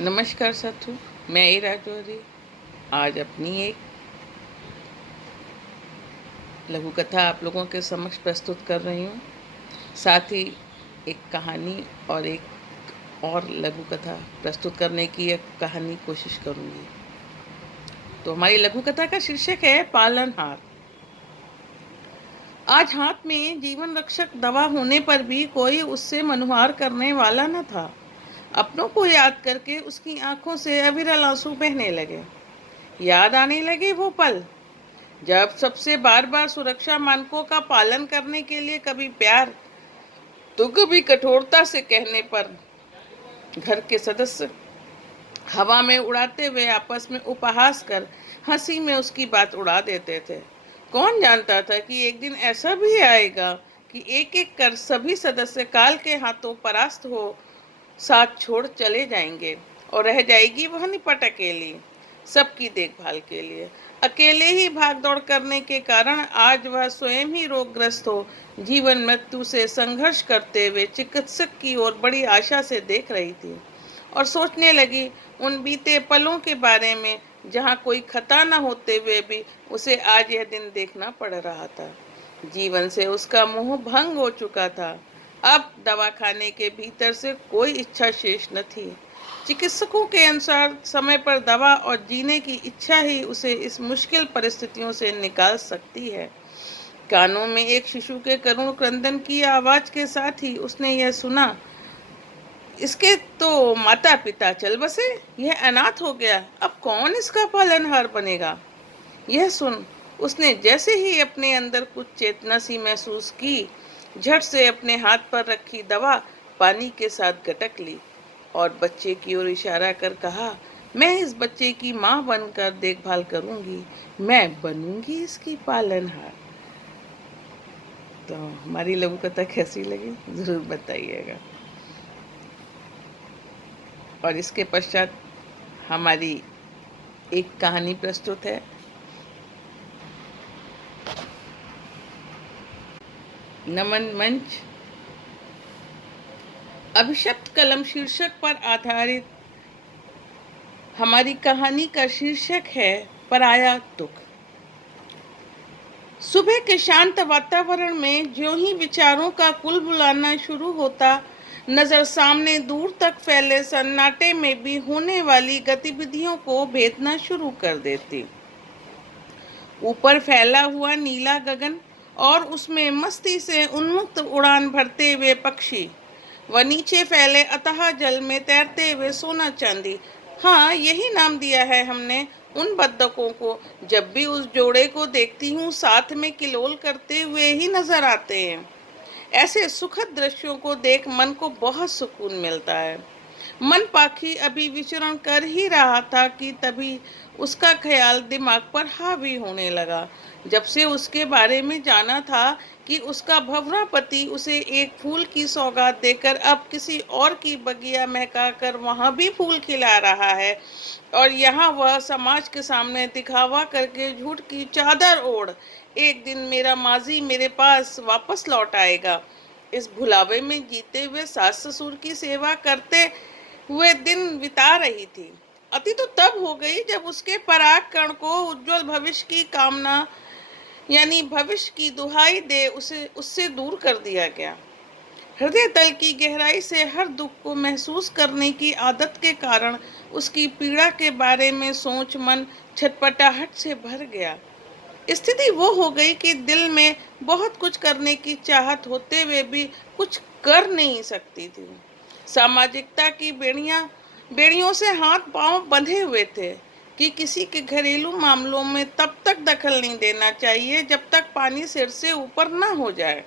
नमस्कार साथियों, मैं ए राजौरी आज अपनी एक लघु कथा आप लोगों के समक्ष प्रस्तुत कर रही हूँ। साथ ही एक कहानी और एक और लघु कथा प्रस्तुत करने की एक कहानी कोशिश करूँगी। तो हमारी लघु कथा का शीर्षक है पालनहार। आज हाथ में जीवन रक्षक दवा होने पर भी कोई उससे मनुहार करने वाला न था। अपनों को याद करके उसकी आंखों से अविरल आंसू बहने लगे। याद आने लगे वो पल जब सबसे बार बार सुरक्षा मानकों का पालन करने के लिए कभी प्यार तो कभी कठोरता से कहने पर घर के सदस्य हवा में उड़ाते हुए आपस में उपहास कर हंसी में उसकी बात उड़ा देते थे। कौन जानता था कि एक दिन ऐसा भी आएगा कि एक एक कर सभी सदस्य काल के हाथों परास्त हो साथ छोड़ चले जाएंगे और रह जाएगी वह निपट अकेली सबकी देखभाल के लिए। अकेले ही भाग दौड़ करने के कारण आज वह स्वयं ही रोगग्रस्त हो जीवन मृत्यु से संघर्ष करते हुए चिकित्सक की ओर बड़ी आशा से देख रही थी और सोचने लगी उन बीते पलों के बारे में जहाँ कोई खता न होते हुए भी उसे आज यह दिन देखना पड़ रहा था। जीवन से उसका मोह भंग हो चुका था। अब दवाखाने के भीतर से कोई इच्छा शेष न थी। चिकित्सकों के अनुसार समय पर दवा और जीने की इच्छा ही उसे इस मुश्किल परिस्थितियों से निकाल सकती है। कानों में एक शिशु के करुण क्रंदन की आवाज के साथ ही उसने यह सुना, इसके तो माता पिता चल बसे, यह अनाथ हो गया, अब कौन इसका पालनहार बनेगा। यह सुन उसने जैसे ही अपने अंदर कुछ चेतना सी महसूस की, झट से अपने हाथ पर रखी दवा पानी के साथ गटक ली और बच्चे की ओर इशारा कर कहा, मैं इस बच्चे की माँ बनकर देखभाल करूंगी, मैं बनूंगी इसकी पालनहार। तो हमारी लघु कथा कैसी लगी जरूर बताइएगा। और इसके पश्चात हमारी एक कहानी प्रस्तुत है। नमन मंच अभिशप्त कलम शीर्षक पर आधारित हमारी कहानी का शीर्षक है पराया दुख। सुबह के शांत वातावरण में ज्यों ही विचारों का कुल बुलाना शुरू होता, नजर सामने दूर तक फैले सन्नाटे में भी होने वाली गतिविधियों को भेदना शुरू कर देती। ऊपर फैला हुआ नीला गगन और उसमें मस्ती से उन्मुक्त उड़ान भरते हुए पक्षी, व नीचे फैले अथाह जल में तैरते हुए सोना चांदी। हाँ, यही नाम दिया है हमने उन बत्तखों को। जब भी उस जोड़े को देखती हूँ साथ में किलोल करते हुए ही नजर आते हैं। ऐसे सुखद दृश्यों को देख मन को बहुत सुकून मिलता है। मन पाखी अभी विचरण कर ही रहा था कि तभी उसका ख्याल दिमाग पर हावी होने लगा। जब से उसके बारे में जाना था कि उसका भंवरा पति उसे एक फूल की सौगात देकर अब किसी और की बगिया महका कर वहां भी फूल खिला रहा है और यहाँ वह समाज के सामने दिखावा करके झूठ की चादर ओढ़ एक दिन मेरा माजी मेरे पास वापस लौट आएगा, इस भुलावे में जीते हुए सास ससुर की सेवा करते हुए दिन बिता रही थी। अति तो तब हो गई जब उसके पराग कण को उज्जवल भविष्य की कामना यानी भविष्य की दुहाई दे उसे उससे दूर कर दिया गया। हृदय तल की गहराई से हर दुख को महसूस करने की आदत के कारण उसकी पीड़ा के बारे में सोच मन छटपटाहट से भर गया। स्थिति वो हो गई कि दिल में बहुत कुछ करने की चाहत होते हुए भी कुछ कर नहीं सकती थी। सामाजिकता की बेड़ियों से हाथ पांव बंधे हुए थे कि किसी के घरेलू मामलों में तब तक दखल नहीं देना चाहिए जब तक पानी सिर से ऊपर ना हो जाए।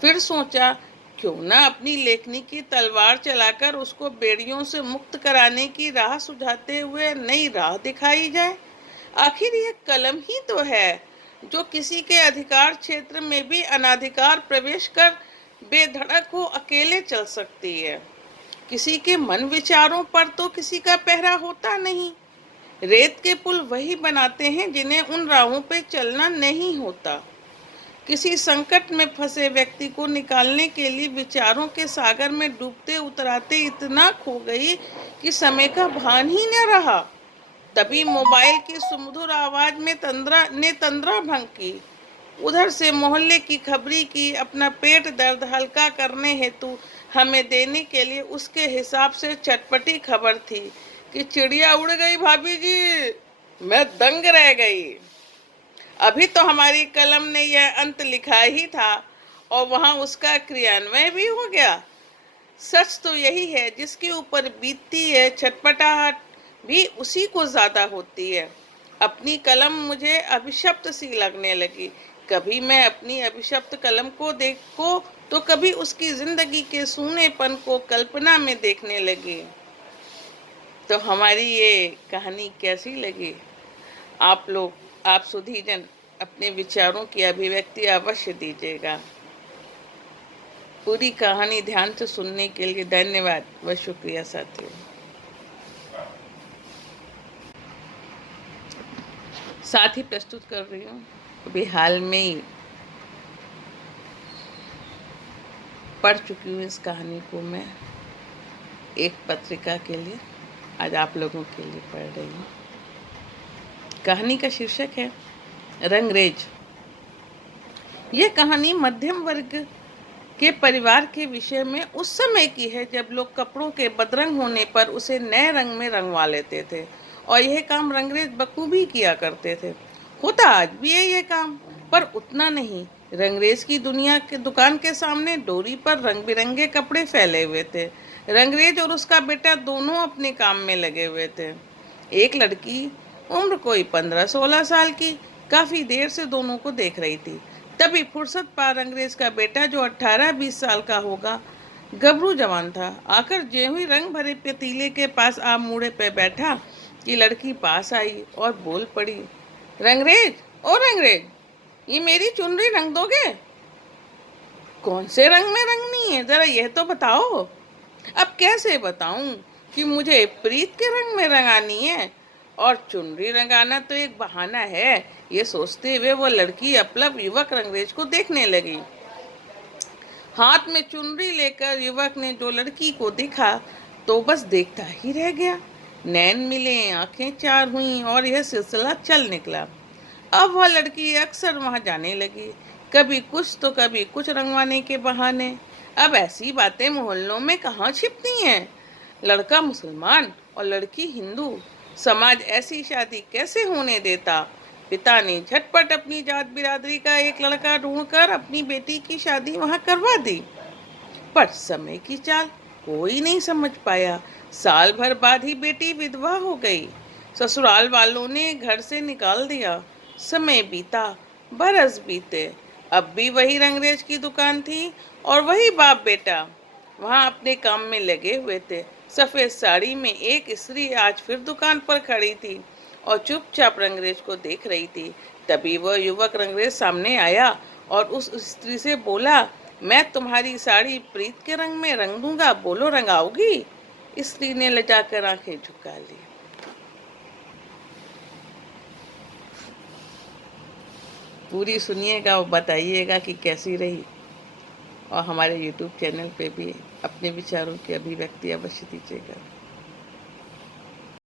फिर सोचा, क्यों ना अपनी लेखनी की तलवार चलाकर उसको बेड़ियों से मुक्त कराने की राह सुझाते हुए नई राह दिखाई जाए। आखिर यह कलम ही तो है जो किसी के अधिकार क्षेत्र में भी अनाधिकार प्रवेश कर बेधड़क हो अकेले चल सकती है। किसी के मन विचारों पर तो किसी का पहरा होता नहीं। रेत के पुल वही बनाते हैं जिन्हें उन राहों पे चलना नहीं होता। किसी संकट में फंसे व्यक्ति को निकालने के लिए विचारों के सागर में डूबते उतराते इतना खो गई कि समय का भान ही न रहा। तभी मोबाइल की सुमधुर आवाज में तंद्रा भंग की। उधर से मोहल्ले की खबरी की अपना पेट दर्द हल्का करने हेतु हमें देने के लिए उसके हिसाब से चटपटी खबर थी कि चिड़िया उड़ गई भाभी जी। मैं दंग रह गई। अभी तो हमारी कलम ने यह अंत लिखा ही था और वहां उसका क्रियान्वयन भी हो गया। सच तो यही है, जिसके ऊपर बीतती है छटपटाहट भी उसी को ज्यादा होती है। अपनी कलम मुझे अभिशप्त सी लगने लगी। कभी मैं अपनी अभिशप्त कलम को देखो तो कभी उसकी जिंदगी के सूनेपन को कल्पना में देखने लगी। तो हमारी ये कहानी कैसी लगी? आप सुधीजन अपने विचारों की अभिव्यक्ति अवश्य दीजिएगा। पूरी कहानी ध्यान से सुनने के लिए धन्यवाद व शुक्रिया साथियों। साथ ही प्रस्तुत कर रही हूँ अभी हाल में ही पढ़ चुकी हूँ इस कहानी को मैं एक पत्रिका के लिए, आज आप लोगों के लिए पढ़ रही हूँ। कहानी का शीर्षक है रंगरेज। यह कहानी मध्यम वर्ग के परिवार के विषय में उस समय की है जब लोग कपड़ों के बदरंग होने पर उसे नए रंग में रंगवा लेते थे और यह काम रंगरेज बखूबी किया करते थे। होता आज भी है यह काम, पर उतना नहीं। रंगरेज की दुकान के सामने डोरी पर रंग बिरंगे कपड़े फैले हुए थे। रंगरेज और उसका बेटा दोनों अपने काम में लगे हुए थे। एक लड़की, उम्र कोई 15-16 साल की, काफी देर से दोनों को देख रही थी। तभी फुर्सत पा रंगरेज का बेटा, जो 18-20 साल का होगा, गबरू जवान था, आकर ज्यों ही रंग भरे पतीले के पास आ मूड़े पे बैठा कि लड़की पास आई और बोल पड़ी, रंगरेज, ओ रंगरेज, ये मेरी चुनरी रंग दोगे? कौन से रंग में रंगनी है, जरा यह तो बताओ। अब कैसे बताऊं कि मुझे प्रीत के रंग में रंगानी है और चुनरी रंगाना तो एक बहाना है। ये सोचते हुए वो लड़की अपलक युवक रंगरेज को देखने लगी। हाथ में चुनरी लेकर युवक ने जो लड़की को देखा तो बस देखता ही रह गया। नैन मिले, आंखें चार हुई और यह सिलसिला चल निकला। अब वह लड़की अक्सर वहां जाने लगी, कभी कुछ तो कभी कुछ रंगवाने के बहाने। अब ऐसी बातें मोहल्लों में कहाँ छिपती हैं? लड़का मुसलमान और लड़की हिंदू, समाज ऐसी शादी कैसे होने देता? पिता ने झटपट अपनी जात बिरादरी का एक लड़का ढूंढकर अपनी बेटी की शादी वहां करवा दी। पर समय की चाल कोई नहीं समझ पाया। साल भर बाद ही बेटी विधवा हो गई। ससुराल वालों ने घर से निकाल दिया। समय बीता, बरस बीते। अब भी वही रंगरेज की दुकान थी और वही बाप बेटा वहां अपने काम में लगे हुए थे। सफेद साड़ी में एक स्त्री आज फिर दुकान पर खड़ी थी और चुपचाप रंगरेज को देख रही थी। तभी वह युवक रंगरेज सामने आया और उस स्त्री से बोला, मैं तुम्हारी साड़ी प्रीत के रंग में रंग दूंगा, बोलो रंगाओगी? स्त्री ने लजाकर आंखें झुका ली। पूरी सुनिएगा और बताइएगा कि कैसी रही, और हमारे YouTube चैनल पे भी अपने विचारों की अभिव्यक्ति अवश्य दीजिएगा।